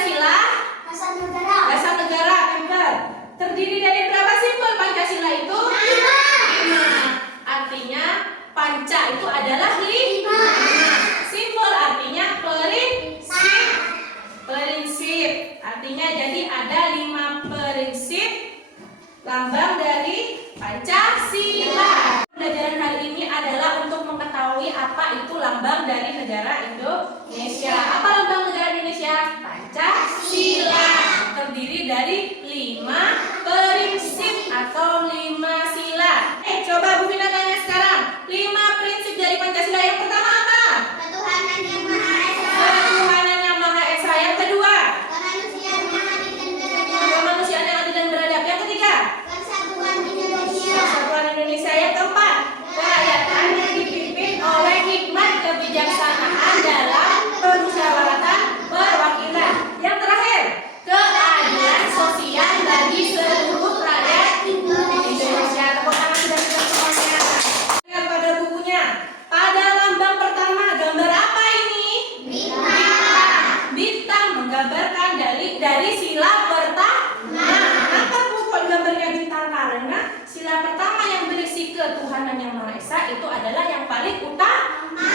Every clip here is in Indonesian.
Pancasila? Dasar negara, pintar. Terdiri dari berapa simbol Pancasila itu? 5. Artinya panca itu adalah 5. Simbol artinya prinsip. Artinya jadi ada 5 prinsip lambang dari Pancasila. Pelajaran hari ini adalah untuk mengetahui apa itu lambang dari negara Indonesia. Apa lambang negara Indonesia? Pancasila. Terdiri dari 5 prinsip atau 5 sila. Coba Bu Vina tanya sekarang. 5 prinsip dari Pancasila. Yang pertama apa? Ketuhanan yang Maha Esa. Ketuhanan yang Maha Esa. Yang kedua? Kemanusiaan yang adil dan beradab. Yang ketiga? Persatuan Indonesia. Persatuan Indonesia. Yang keempat? Kerakyatan yang dipimpin oleh hikmat kebijaksanaan dalam permusyawaratan perwakilan. Yang terakhir? Keadilan sosial bagi seluruh rakyat Indonesia. Tepuk tangan sudah semuanya. Lihat pada bukunya. Pada lambang pertama gambar apa ini? Bintang menggambarkan dari sila pertama. Kenapa bukan gambarnya bintang? Karena sila pertama yang berisi ketuhanan yang Maha Esa itu adalah yang paling utama,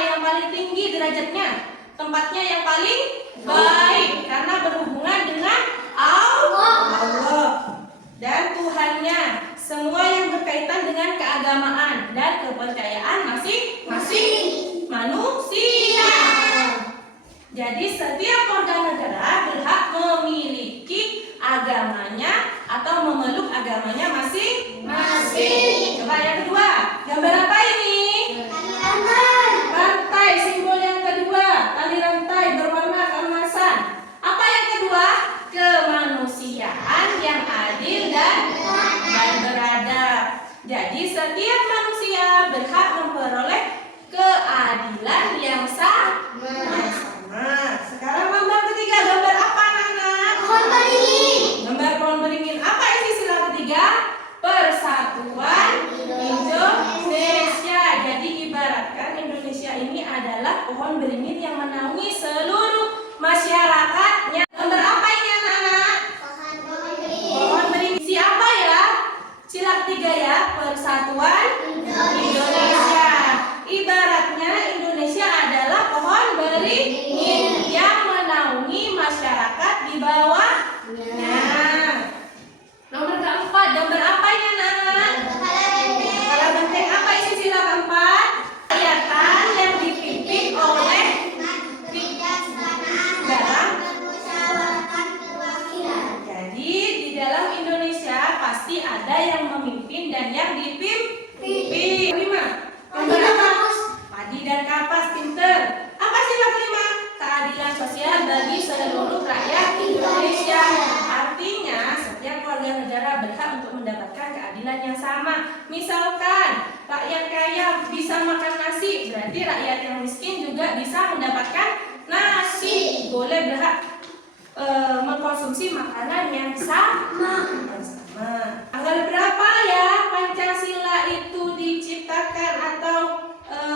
yang paling tinggi derajatnya, tempatnya yang paling baik karena berhubungan dengan Allah dan Tuhannya. Semua yang berkaitan dengan keagamaan dan kepercayaan masing-masing manusia. Jadi setiap warga negara berhak memiliki agamanya atau memeluk agamanya masing-masing. Coba yang kedua, gambar apa ini? Rantai, simbol yang kedua, tali rantai berwarna keemasan. Apa yang kedua? Kemanusiaan yang adil dan beradab. Jadi setiap manusia berhak memperoleh keadilan yang sama. Sekarang gambar ketiga, gambar apa anak-anak? Pohon beringin. Gambar pohon beringin. Apa isi sila ketiga? Persatuan Indonesia. Jadi ibaratkan Indonesia ini adalah pohon beringin yang menaungi seluruh masyarakatnya. Gambar apa ini anak-anak? Pohon beringin. Siapa ya? Sila ketiga ya, Persatuan Indonesia. Ibaratnya Indonesia adalah pohon beringin yang menaungi masyarakat di bawahnya. Nomor keempat, gambar apa ini anak-anak? Kepala benteng. Apa isi sila keempat? Kerakyatan yang dipimpin oleh dalam. Jadi di dalam Indonesia pasti ada yang memimpin dan yang dipimpin. 5. Gambar apa? Padi dan kapas, pinter. Apa sila kelima? Keadilan sosial bagi seluruh rakyat Indonesia. Artinya setiap warga negara berhak untuk mendapatkan keadilan yang sama. Misalkan rakyat kaya bisa makan nasi, berarti rakyat yang miskin juga bisa mendapatkan nasi. Boleh berhak mengkonsumsi makanan yang sama. Tanggal berapa ya Pancasila itu diciptakan atau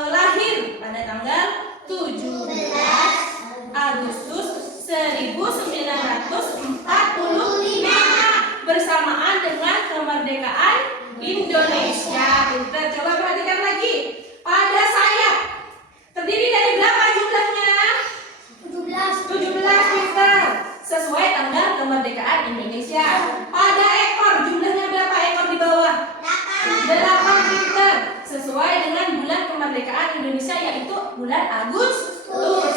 lahir? Pada tanggal 17 Agustus 1945 bersamaan dengan kemerdekaan Indonesia. Kita coba perhatikan lagi. Pada sayap terdiri dari berapa jumlahnya? 17 pintar. Sesuai tanggal kemerdekaan Indonesia. Pada ekor jumlahnya berapa ekor di bawah? 8 pintar. Sesuai dengan bulan kemerdekaan Indonesia yaitu bulan Agustus.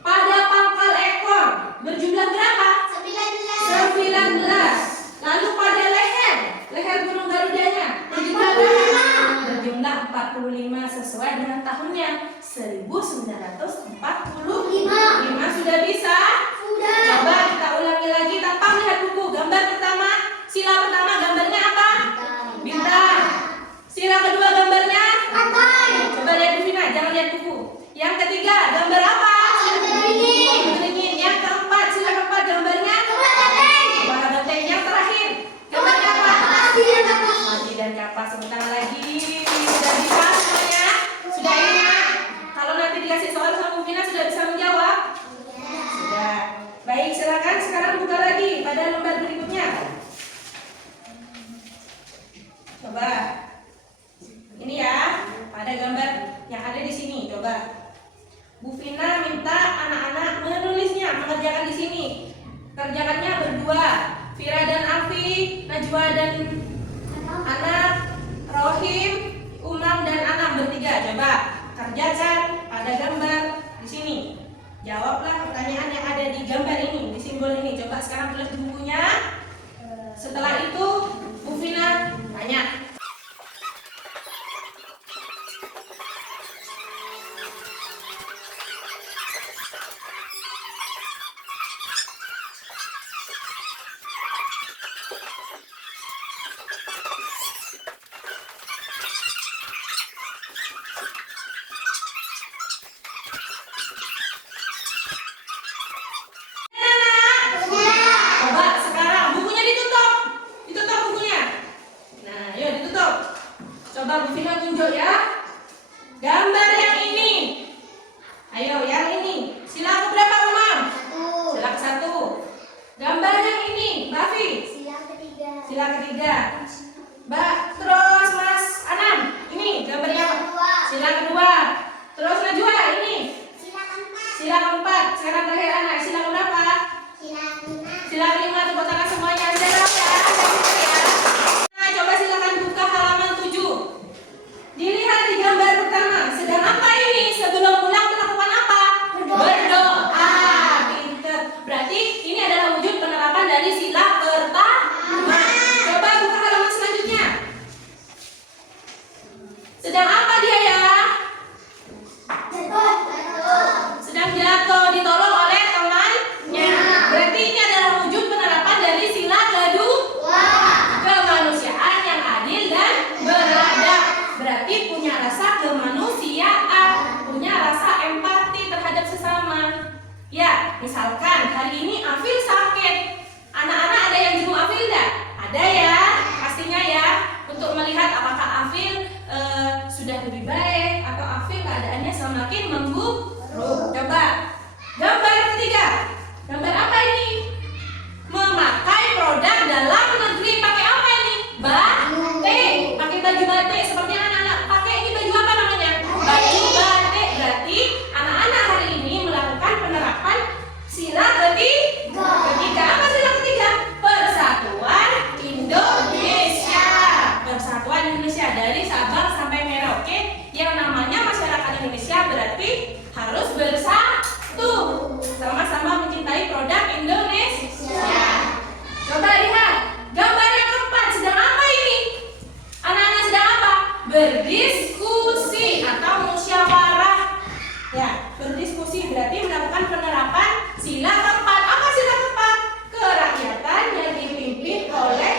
Pada pangkal ekor berjumlah berapa? 19. Lalu pada leher burung garudanya berjumlah berapa? Berjumlah 45 sesuai dengan tahunnya 1945. Sudah bisa? Sudah. Coba kita ulangi lagi tanpa melihat buku. Gambar pertama, sila pertama gambarnya apa? Bintang. Sila kedua gambarnya? Rantai. Coba lihat Bu Vina, jangan lihat buku. Yang ketiga, gambar apa? Beringin. Yang keempat, sila keempat gambarnya? Kepala benteng. Yang terakhir, gambarnya apa? Padi dan kapas. Sebentar lagi. Sudah bisa semuanya? Sudah ingat? Kalau nanti dikasih soal sama Bu Vina sudah bisa menjawab? Sudah. pada lembar berikutnya. Coba. Ini ya, pada gambar yang ada di sini. Coba. Bu Vina minta anak-anak menulisnya, mengerjakan di sini. Kerjakannya berdua. Vira dan Alfi, Najwa dan Anak, Rohim, Umam dan Anak bertiga. Coba kerjakan pada gambar di sini. Jawablah pertanyaan yang ada di gambar ini, di simbol ini. Coba sekarang tulis di bukunya. Setelah itu Bu Vina tanya. Coba sekarang bukunya ditutup. Ditutup bukunya. Nah, yuk ditutup. Coba Bu Vina tunjuk ya. Gambar yang ini. Ayo, yang ini. Sila ke berapa, Umam? Sila ke 1. Gambar yang ini, Mbak Afi. Sila ketiga. Mbak, terus Mas Anam. Ini gambarnya apa? Sila kedua. Terus Najwa ini. Sila keempat. Sekarang terakhir Anak. Sila keberapa? Sila kelima. Tepuk tangan semuanya. Sudah jawab ya. Nah, coba silakan buka halaman 7. Dilihat di gambar pertama. Sedang apa ini? Sebelum pulang melakukan apa? Berdoa. Pinter. Berarti ini adalah wujud penerapan dari sila pertama. Coba buka halaman selanjutnya. Sedang apa dia ya? Sedang jatuh, ditolong oleh temannya. Berarti ini adalah wujud penerapan dari sila kedua. Kemanusiaan yang adil dan beradab. Berarti punya rasa kemanusiaan, punya rasa empati terhadap sesama. Ya, misalkan hari ini Afil sakit. Anak-anak ada yang jenguk Afil enggak? Ada ya, pastinya ya. Untuk melihat apakah Afil sudah lebih baik atau Afil keadaannya semakin memburuk. Coba gambar ketiga. Gambar apa ini? Memakai produk dalam negeri. Pakai apa ini? Batik. Pakai baju batik seperti yang anak-anak pakai. Ini baju apa namanya? Baju batik. Berarti anak-anak hari ini melakukan penerapan sila ketiga. Apa sila ketiga? Persatuan Indonesia. Persatuan Indonesia dari Sabang sampai Merauke. Yang namanya masyarakat Indonesia berarti harus bersatu, sama-sama mencintai produk Indonesia. Coba lihat gambar yang keempat. Sedang apa ini? Anak-anak sedang apa? Berdiskusi atau musyawarah. Ya, berdiskusi berarti melakukan penerapan sila keempat. Apa sila keempat? Kerakyatan yang dipimpin oleh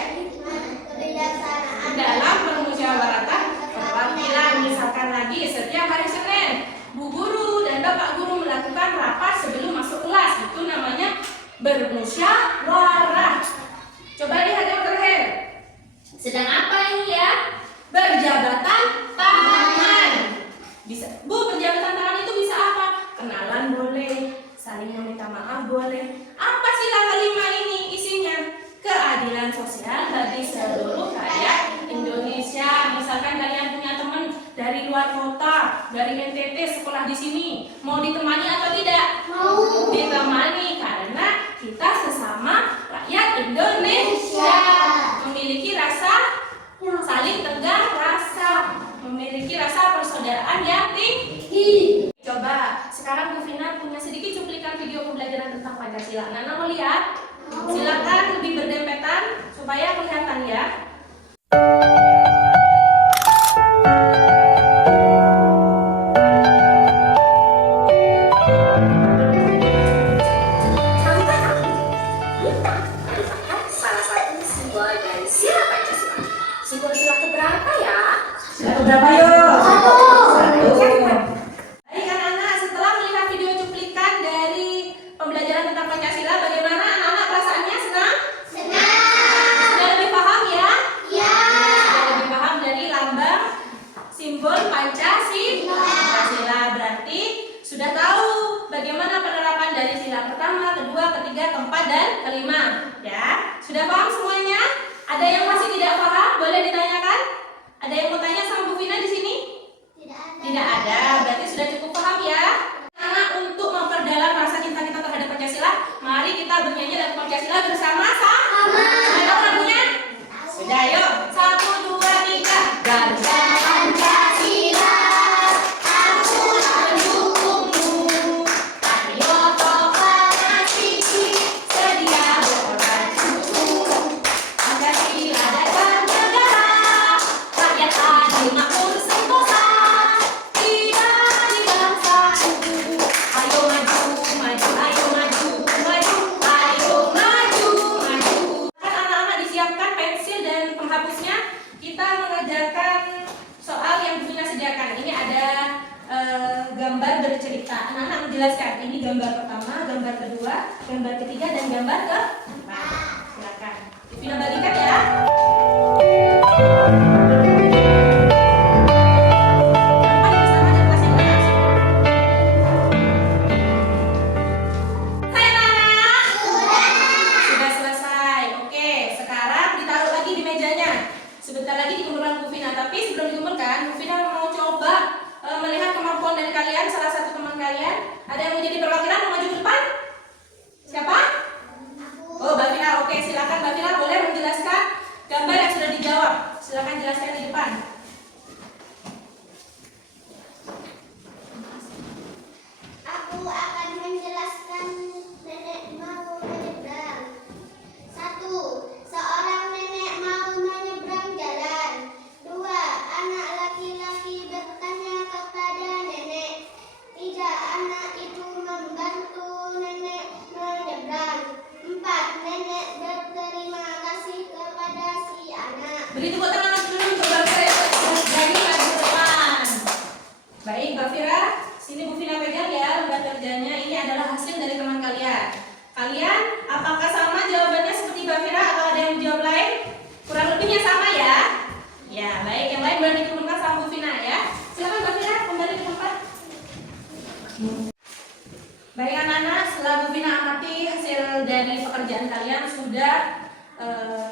dalam permusyawaratan perwakilan. Misalkan lagi setiap hari Senin Bu Guru dan Bapak Guru melakukan rapat sebelum masuk kelas. Itu namanya bermusyawarah. Coba lihat yang terakhir. Sedang apa ini ya? Berjabatan tangan. Bisa, Bu, berjabatan tangan itu bisa apa? Kenalan boleh, saling meminta maaf boleh. Apa sila kelima ini isinya? Keadilan sosial bagi seluruh rakyat Indonesia. Misalkan kalian punya teman dari luar kota, dari NTT sekolah di sini, mau ditemani atau tidak? Mau. Ditemani karena kita sesama rakyat Indonesia. Memiliki rasa saling tegar rasa, memiliki rasa persaudaraan yang tinggi. Coba sekarang Bu Vina punya sedikit cuplikan video pembelajaran tentang Pancasila. Nana mau lihat? Silakan lebih berdempetan supaya kelihatan ya. Salah satu simbol dari sila Pancasila. Simbol sila keberapa ya? Sila keberapa yuk? Satu. Baik anak-anak, setelah melihat video cuplikan dari pembelajaran tentang Pancasila, bagaimana anak-anak perasaannya? Senang? Sudah lebih paham ya? Sudah lebih paham dari lambang simbol Pancasila. Berarti sudah tahu bagaimana penerapan dari sila pertama, kedua, ketiga, keempat, dan kelima. Ya, sudah paham semuanya? Ada yang masih tidak paham? Boleh ditanyakan? Ada yang mau tanya sama Bu Vina di sini? Tidak ada. Berarti sudah cukup paham ya? Karena untuk memperdalam rasa cinta kita terhadap Pancasila, mari kita bernyanyi lagu Pancasila bersama-sama. Ada lagunya? Sudah, yuk. 1, 2, 3. Garuda Pancasila, aku mendukungmu. Patriot proklamasi, sedia berkorban untukmu. Pancasila dan negara, rakyat adil makmur sentosa. Kita di bangsa itu, ayo maju, maju, ayo maju, maju, ayo maju, maju. Kan anak-anak disiapkan pensil dan penghapusnya. Kita mengajarkan soal yang Bunda sediakan. Ini ada gambar bercerita. Anak-anak menjelaskan. Ini gambar pertama, gambar kedua, gambar ketiga, dan gambar keempat. Silakan. Vina bagikan ya. Apa bersama dan kelas yang lain? Hai anak-anak. Sudah selesai. Oke, sekarang ditaruh lagi di mejanya. Sebentar lagi dikumpulkan Bu Vina, tapi sebelum dikumpulkan, Bu Vina mau coba melihat kemampuan dari kalian. Salah satu teman kalian, ada yang mau jadi perwakilan, mau maju ke depan? Siapa? Oh, Mbak Vina. Oke, silakan Mbak Vina, boleh menjelaskan gambar yang sudah dijawab. Silakan jelaskan di depan. Aku akan menjelaskan nenek mau menyeberang. 1. Seorang nenek mau menyeberang jalan. 2. Anak laki-laki bertanya kepada nenek. 3. Anak itu membantu nenek menyeberang. 4. Nenek berterima kasih kepada si anak. Beri tepuk tangan dulu untuk Mbak Vira yang sudah jadi maju ke depan. Baik, Mbak Vira, sini Bu Vina pegang ya lembar kerjanya. Ini adalah hasil dari teman kalian. Kalian apakah sama jawabannya seperti Mbak Vira atau ada yang jawab lain? Kurang lebihnya sama ya? Ya, baik. Yang lain boleh dikumpulkan sama Bu Vina ya. Silakan Mbak Vira kembali ke tempat. Baik anak-anak, setelah Bu Vina amati hasil dari pekerjaan kalian sudah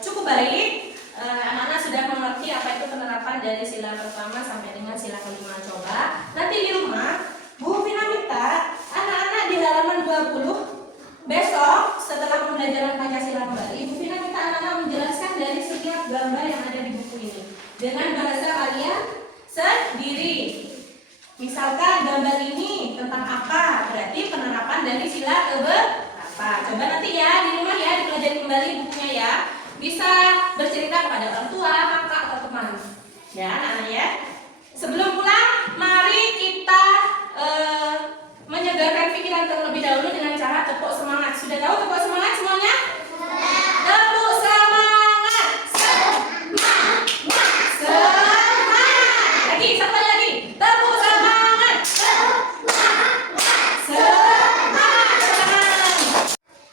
cukup baik. Anak-anak sudah mengerti apa itu penerapan dari sila pertama sampai dengan sila kelima. Coba nanti di rumah Bu Vina minta anak-anak di halaman 20 besok setelah pembelajaran Pancasila kembali, Bu Vina minta anak-anak menjelaskan dari setiap gambar yang ada di buku ini dengan bahasa kalian sendiri. Misalkan gambar ini tentang apa, berarti penerapan dari sila keberapa. Coba nanti ya di rumah ya dipelajari kembali bukunya ya. Bisa bercerita kepada orang tua, kakak atau teman. Ya anak-anak ya. Sebelum pulang, mari kita menyegarkan pikiran terlebih dahulu dengan cara tepuk semangat. Sudah tahu tepuk semangat semuanya? Tepuk semangat. Semangat. Lagi, satu kali lagi. Tepuk semangat. Semangat.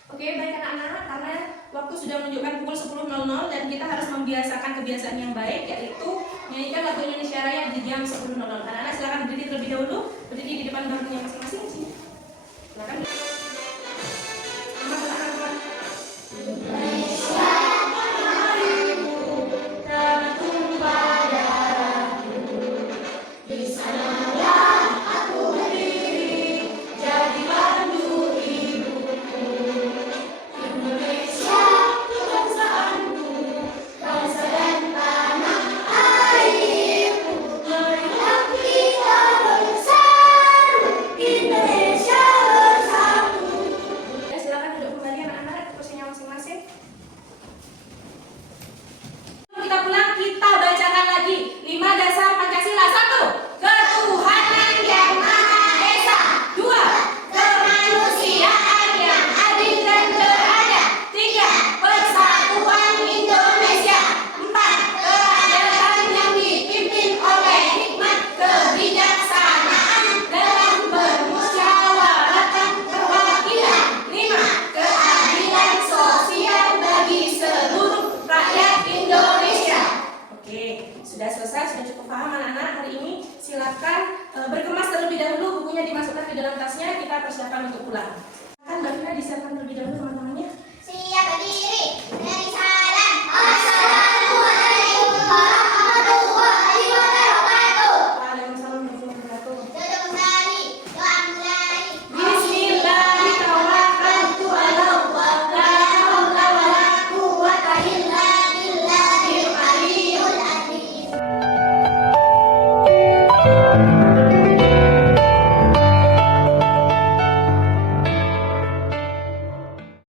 Oke, baik anak-anak, karena waktu sudah menunjukkan pukul 10.00 dan kita harus membiasakan kebiasaan yang baik, yaitu menyanyikan lagu Indonesia Raya di jam 10.00. Anak-anak silakan berdiri terlebih dahulu, berdiri di depan bangkunya masing-masing. Silakan. Silakan berkemas terlebih dahulu, bukunya dimasukkan ke dalam tasnya, kita persiapan untuk pulang.